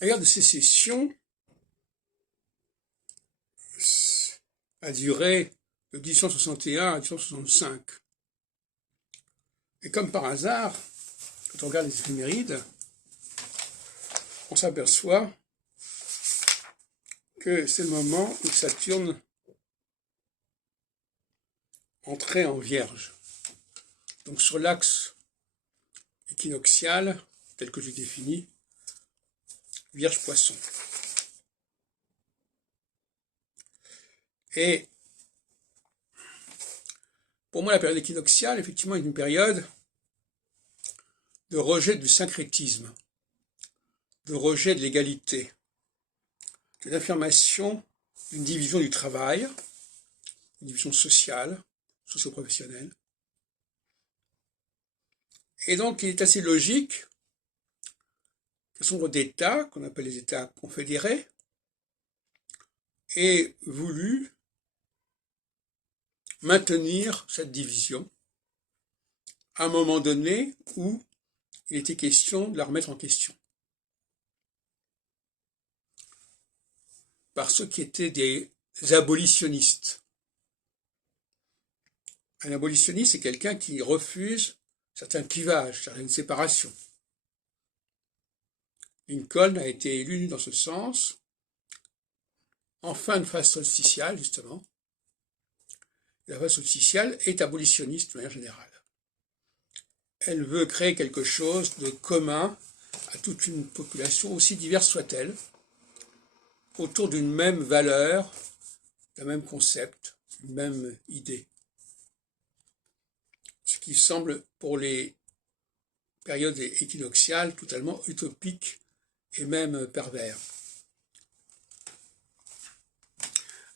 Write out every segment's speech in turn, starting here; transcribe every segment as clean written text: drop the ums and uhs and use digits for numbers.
La guerre de sécession a duré de 1861 à 1865. Et comme par hasard, quand on regarde les éphémérides, on s'aperçoit que c'est le moment où Saturne entrait en Vierge. Donc sur l'axe équinoxial, tel que je définis, Vierge-Poisson. Et pour moi, la période équinoxiale, effectivement, est une période de rejet du syncrétisme, de rejet de l'égalité, de l'affirmation d'une division du travail, une division sociale, socio-professionnelle. Et donc, il est assez logique que ce nombre d'États, qu'on appelle les États confédérés, aient voulu maintenir cette division à un moment donné où il était question de la remettre en question. Par ceux qui étaient des abolitionnistes. Un abolitionniste, c'est quelqu'un qui refuse certains clivages, certaines séparations. Lincoln a été élu dans ce sens, en fin de phase solsticiale, justement. La phase solsticiale est abolitionniste de manière générale. Elle veut créer quelque chose de commun à toute une population, aussi diverse soit-elle, autour d'une même valeur, d'un même concept, d'une même idée. Ce qui semble, pour les périodes équinoxiales, totalement utopique et même pervers.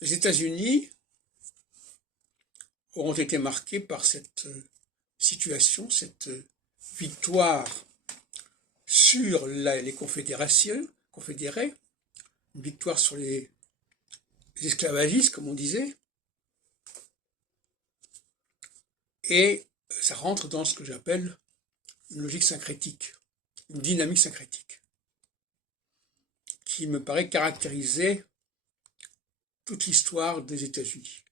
Les États-Unis auront été marqués par cette situation, cette victoire sur les confédérés, une victoire sur les esclavagistes, comme on disait, et ça rentre dans ce que j'appelle une logique syncrétique, une dynamique syncrétique, qui me paraît caractériser toute l'histoire des États-Unis,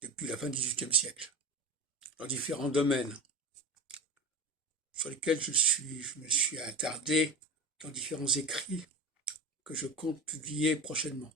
depuis la fin du XVIIIe siècle, dans différents domaines, sur lesquels je me suis attardé dans différents écrits que je compte publier prochainement.